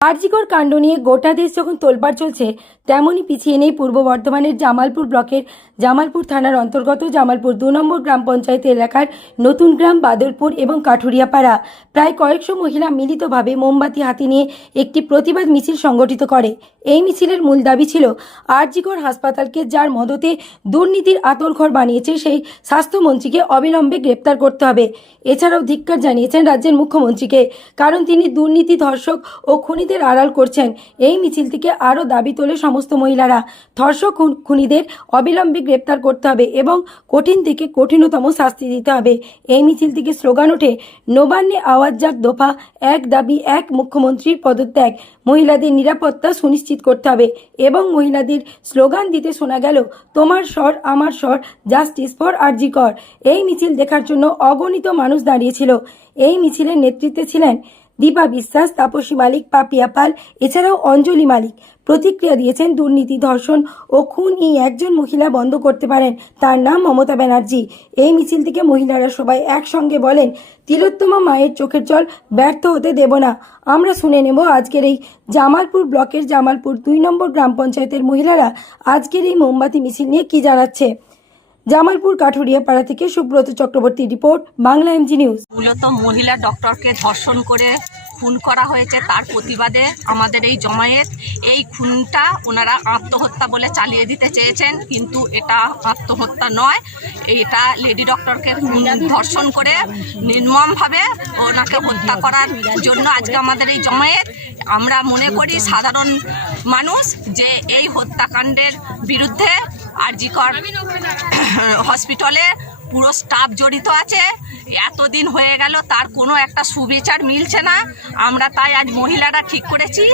আরজিকর কাণ্ড নিয়ে গোটা দেশ যখন তোলপার চলছে, তেমনই পিছিয়ে নেই পূর্ব বর্ধমানের জামালপুর ব্লকের জামালপুর থানার অন্তর্গত জামালপুর দু নম্বর গ্রাম পঞ্চায়েত এলাকার নতুন গ্রাম বাদরপুর এবং কাঠুরিয়াপাড়া। প্রায় কয়েকশো মহিলা মিলিতভাবে মোমবাতি হাতে নিয়ে একটি প্রতিবাদ মিছিল সংগঠিত করে। এই মিছিলের মূল দাবি ছিল আরজিকর হাসপাতালকে যার মদতে দুর্নীতির আতলঘর বানিয়েছে সেই স্বাস্থ্যমন্ত্রীকে অবিলম্বে গ্রেপ্তার করতে হবে। এছাড়াও ধিক্কার জানিয়েছেন রাজ্যের মুখ্যমন্ত্রীকে, কারণ তিনি দুর্নীতি ধর্ষক ও খুনিদের আড়াল করছেন। এই মিছিল থেকে আরও দাবি তোলে সমস্ত মহিলারা। ধর্ষক খুন- খুনিদের অবিলম্বে গ্রেপ্তার করতে হবে এবং কঠিন থেকে কঠিনতম শাস্তি দিতে হবে। এই মিছিল থেকে স্লোগান ওঠে, নবান্নে আওয়াজ যাক দফা, এক দাবি, এক মুখ্যমন্ত্রীর পদত্যাগ। মহিলাদের নিরাপত্তা সুনিশ্চিত করতে হবে। এবং মহিলাদের স্লোগান দিতে শোনা গেল, তোমার স্বর আমার স্বর জাস্টিস ফর আরজি কর। এই মিছিল দেখার জন্য অগণিত মানুষ দাঁড়িয়েছিল। এই মিছিলের নেতৃত্বে ছিলেন দীপা বিশ্বাস, তাপসী মালিক পাপিয়া পাল এছাড়াও অঞ্জলি মালিক প্রতিক্রিয়া দিয়েছেন দুর্নীতি, ধর্ষণ ও খুন এই একজন মহিলা বন্ধ করতে পারেন। তার নাম মমতা ব্যানার্জি। এই মিছিল থেকে মহিলারা সবাই একসঙ্গে বলেন, তিলোত্তমা মায়ের চোখের জল ব্যর্থ হতে দেব না। আমরা শুনে নেব আজকের এই জামালপুর ব্লকের জামালপুর দুই নম্বর গ্রাম পঞ্চায়েতের মহিলারা আজকের এই মোমবাতি মিছিল নিয়ে কি জানাচ্ছে। জামালপুর কাঠুরিয়া পাড়া থেকে Subrata Chakraborty report, Bangla MG news মূলত মহিলা ডক্টরকে ধর্ষণ করে খুন করা হয়েছে তার প্রতিবাদে আমাদের এই জমায়েত। এই খুনটা ওনারা আত্মহত্যা বলে চালিয়ে দিতে চেয়েছেন, কিন্তু এটা আত্মহত্যা নয়। এটা লেডি ডক্টরকে ধর্ষণ করে নির্মমভাবে ওনাকে হত্যা করার জন্য আজকে আমাদের এই জমায়েত। আমরা মনে করি সাধারণ মানুষ যে এই হত্যাকাণ্ডের বিরুদ্ধে আরজিকর হসপিটালে পুরো স্টাফ জড়িত আছে। এতদিন হয়ে গেল, তার কোনো একটা সুবিচার মিলছে না। আমরা তাই আজ মহিলারা ঠিক করেছি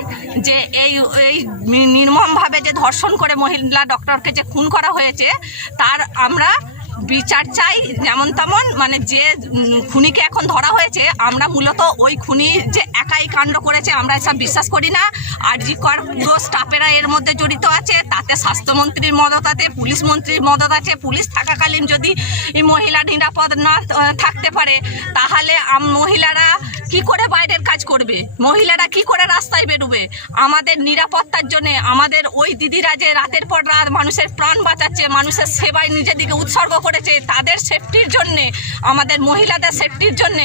যে এই এই নির্মমভাবে যে ধর্ষণ করে মহিলা ডক্টরকে যে খুন করা হয়েছে, তার আমরা বিচার চাই, যেমন তেমন মানে যে খুনিকে এখন ধরা হয়েছে, আমরা মূলত ওই খুনি যে একাই কাণ্ড করেছে, আমরা এসব বিশ্বাস করি না। আর জি কর পুরো স্টাফেরা এর মধ্যে জড়িত আছে, তাতে স্বাস্থ্যমন্ত্রীর মদত আছে, পুলিশ মন্ত্রীর মদত আছে। পুলিশ থাকাকালীন যদি মহিলা নিরাপদ না থাকতে পারে, তাহলে মহিলারা কি করে বাইরের কাজ করবে? মহিলারা কি করে রাস্তায় বেরোবে? আমাদের নিরাপত্তার জন্য আমাদের ওই দিদিরা যে রাতের পর রাত মানুষের প্রাণ বাঁচাচ্ছে, মানুষের সেবায় নিজেদিকে উৎসর্গ করেছে, তাদের সেফটির জন্য, আমাদের মহিলাদের সেফটির জন্য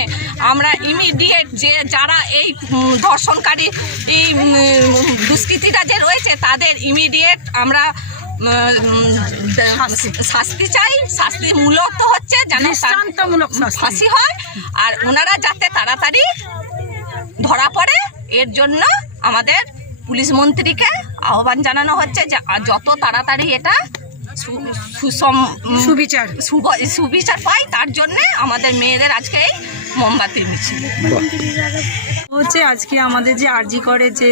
আমরা ইমিডিয়েট যে যারা এই ধর্ষণকারী দুষ্কৃতীরা যে রয়েছে, তাদের ইমিডিয়েট আমরা শাস্তি চাই শাস্তি মূলত হচ্ছে যেন। ফাঁসি হয় আর ওনারা যাতে তাড়াতাড়ি ধরা পড়ে এর জন্য আমাদের পুলিশ মন্ত্রীকে আহ্বান জানানো হচ্ছে যে যত তাড়াতাড়ি এটা সুসম সুবিচার সুব- সুবিচার পাই তার জন্যে আমাদের মেয়েদের আজকে এই মোমবাতির মিছিল হচ্ছে আজকে আমাদের যে আরজি করে যে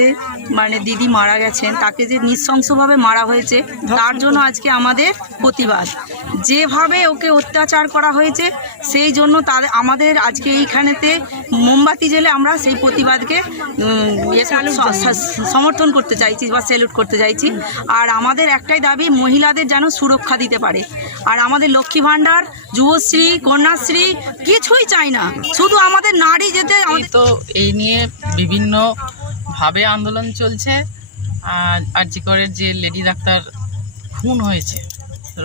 মানে দিদি মারা গেছেন, তাকে যে নৃশংসভাবে মারা হয়েছে, তার জন্য আজকে আমাদের প্রতিবাদ। যেভাবে ওকে অত্যাচার করা হয়েছে, সেই জন্য তাদের আমাদের আজকে এইখানেতে মোমবাতি জেলে আমরা সেই প্রতিবাদকে ইয়ে সমর্থন করতে চাইছি বা স্যালুট করতে চাইছি। আর আমাদের একটাই দাবি, মহিলাদের যেন সুরক্ষা দিতে পারে। আর আমাদের লক্ষ্মী ভাণ্ডার যুবশ্রী কন্যাশ্রী কিছুই চাই না। শুধু আমাদের নারী যেতে তো এই নিয়ে বিভিন্ন ভাবে আন্দোলন চলছে। আর আরজিকরের যে লেডি ডাক্তার খুন হয়েছে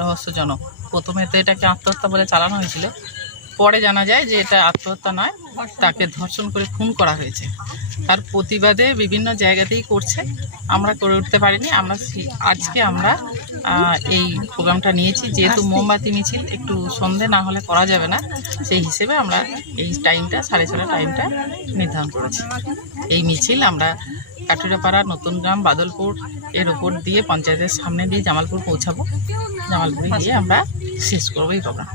রহস্যজনক। প্রথমে তো এটাকে আত্মহত্যা বলে চালানো হয়েছিল। পরে জানা যায় যে এটা আত্মহত্যা নয় তাকে ধর্ষণ করে খুন করা হয়েছে। তার প্রতিবাদে বিভিন্ন জায়গাতেই করছে। আমরা করে উঠতে পারিনি। আমরা আজকে আমরা এই প্রোগ্রামটা নিয়েছি। যেহেতু মোমবাতি মিছিল একটু সন্ধে না হলে করা যাবে না সেই হিসেবে আমরা এই টাইমটা সাড়ে ছটা টাইমটা নির্ধারণ করেছি। এই মিছিল আমরা কাঠুরাপাড়া নতুন গ্রাম বাদলপুর এর ওপর দিয়ে পঞ্চায়েতের সামনে দিয়ে জামালপুর পৌঁছাবো। জামালপুরে গিয়ে আমরা শেষ করব এই প্রোগ্রাম